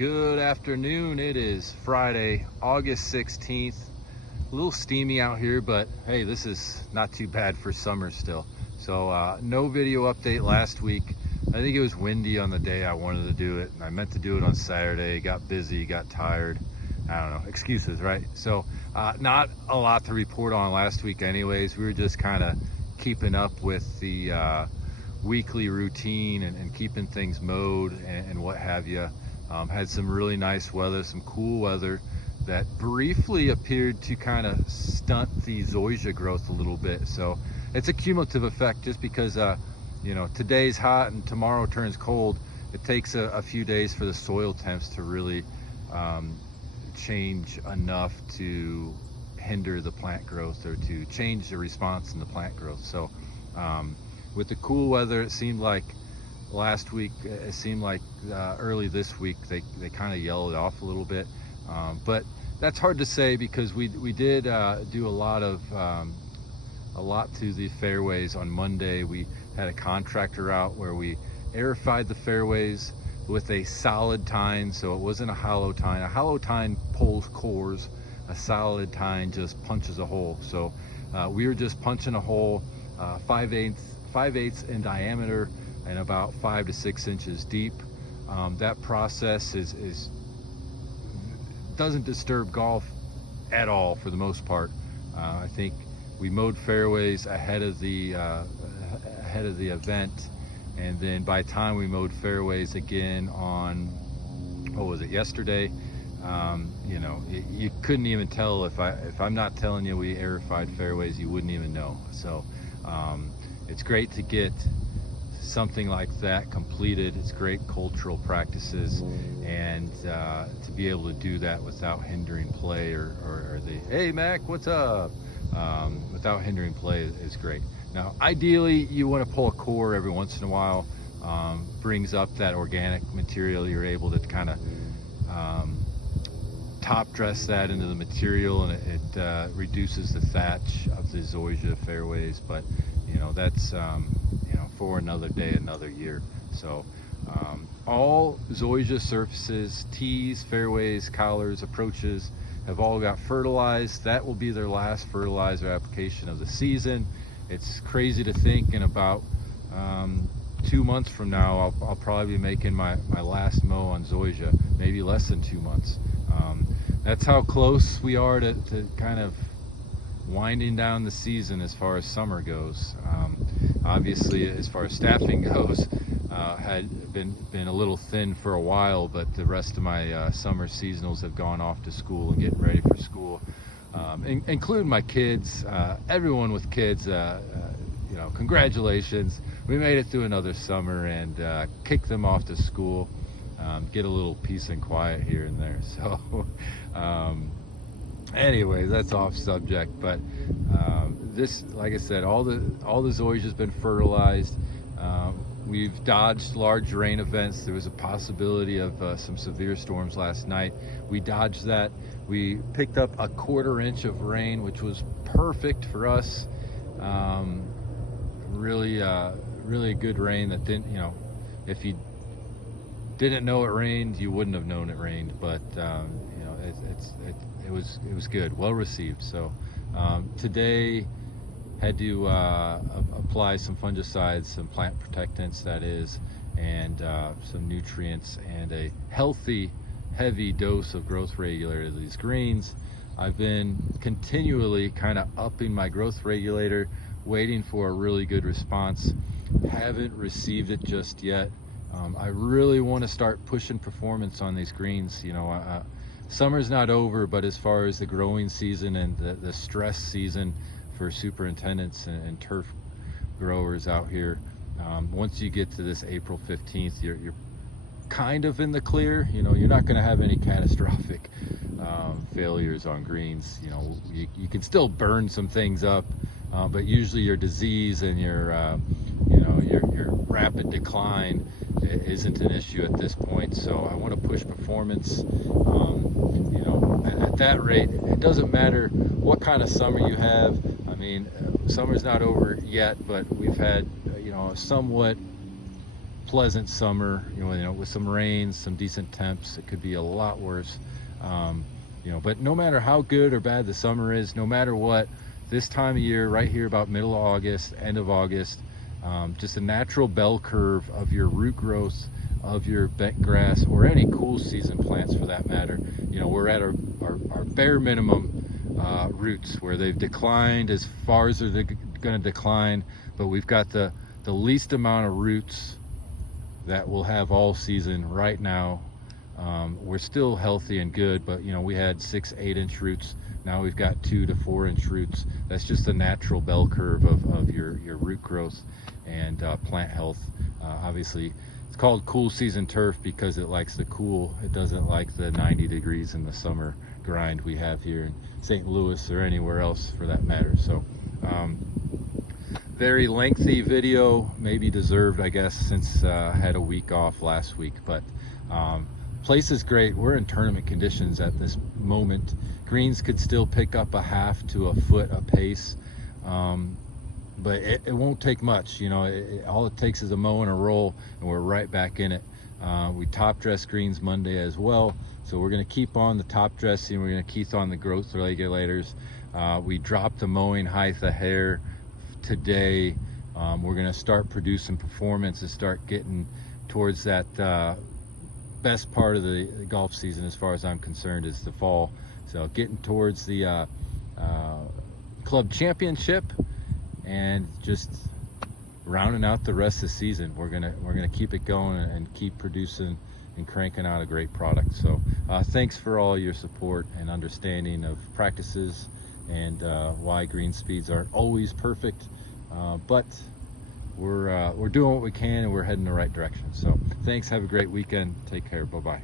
Good afternoon. It is Friday, August 16th. A little steamy out here, but hey, this is not too bad for summer still. So no video update last week. I think it was windy on the day I wanted to do it. I meant to do it on Saturday, got busy, got tired. I don't know, excuses, right? So not a lot to report on last week anyways. We were just kind of keeping up with the weekly routine and keeping things mowed and what have you. Had some really nice weather, some cool weather that briefly appeared to kind of stunt the zoysia growth a little bit. So it's a cumulative effect just because today's hot and tomorrow turns cold. It takes a few days for the soil temps to really change enough to hinder the plant growth or to change the response in the plant growth. So with the cool weather, it seemed like last week, it seemed like early this week they kind of yellowed off a little bit, but that's hard to say because we did do a lot to the fairways on Monday. We had a contractor out where we aerified the fairways with a solid tine, so it wasn't a hollow tine. A hollow tine pulls cores, a solid tine just punches a hole. So we were just punching a hole 5/8 in diameter and about 5 to 6 inches deep. That process doesn't disturb golf at all for the most part. I think we mowed fairways ahead of the event, and then by the time we mowed fairways again on, what was it, yesterday, you couldn't even tell. If I'm not telling you we aerified fairways, you wouldn't even know. So it's great to get something like that completed. It's great cultural practices, and to be able to do that without hindering play or the hey Mac, what's up, without hindering play is great. Now ideally you want to pull a core every once in a while. Brings up that organic material. You're able to kind of top dress that into the material, and it reduces the thatch of the zoysia fairways, but that's for another day, another year. So all zoysia surfaces, tees, fairways, collars, approaches have all got fertilized. That will be their last fertilizer application of the season. It's crazy to think in about 2 months from now I'll probably be making my last mow on zoysia, maybe less than 2 months. That's how close we are to kind of winding down the season as far as summer goes. Obviously, as far as staffing goes, had been a little thin for a while, but the rest of my summer seasonals have gone off to school and getting ready for school, including my kids. Everyone with kids, congratulations. We made it through another summer and kicked them off to school. Get a little peace and quiet here and there. So anyway, that's off subject, but this, like I said, all the zoysia has been fertilized. We've dodged large rain events. There was a possibility of some severe storms last night. We dodged that. We picked up a 1/4 inch of rain, which was perfect for us. Really good rain that didn't, if you didn't know it rained, you wouldn't have known it rained, but it was good, well received. So today had to apply some fungicides, some plant protectants, that is, and some nutrients, and a heavy dose of growth regulator to these greens. I've been continually kind of upping my growth regulator, waiting for a really good response. Haven't received it just yet. I really want to start pushing performance on these greens. Summer's not over, but as far as the growing season and the stress season for superintendents and turf growers out here, once you get to this April 15th, you're kind of in the clear. You're not going to have any catastrophic failures on greens. You can still burn some things up, but usually your disease and your rapid decline isn't an issue at this point. So I want to push performance. At that rate, it doesn't matter what kind of summer you have. I mean, summer's not over yet, but we've had a somewhat pleasant summer, with some rain, some decent temps. It could be a lot worse. But no matter how good or bad the summer is, no matter what, this time of year, right here about middle of August, end of August, just a natural bell curve of your root growth of your bent grass or any cool season plants for that matter. We're at our bare minimum roots, where they've declined as far as they're going to decline, but we've got the least amount of roots that we'll have all season right now. We're still healthy and good, but we had 6-8 inch roots. Now we've got 2 to 4 inch roots. That's just the natural bell curve of your root growth and plant health. Obviously it's called cool season turf because it likes the cool. It doesn't like the 90 degrees in the summer grind we have here in St. Louis or anywhere else for that matter. So very lengthy video, maybe deserved, I guess, since I had a week off last week, but place is great. We're in tournament conditions at this moment. Greens could still pick up a half to a foot a pace, but it won't take much. All it takes is a mow and a roll, and we're right back in it. We top dress greens Monday as well, so we're going to keep on the top dressing. We're going to keep on the growth regulators. We dropped the mowing height of hair today. We're going to start producing performance and start getting towards that best part of the golf season, as far as I'm concerned, is the fall. So getting towards the club championship and just rounding out the rest of the season. We're gonna keep it going and keep producing and cranking out a great product. So thanks for all your support and understanding of practices and why green speeds aren't always perfect, but we're doing what we can and we're heading the right direction. So thanks, have a great weekend, take care, bye-bye.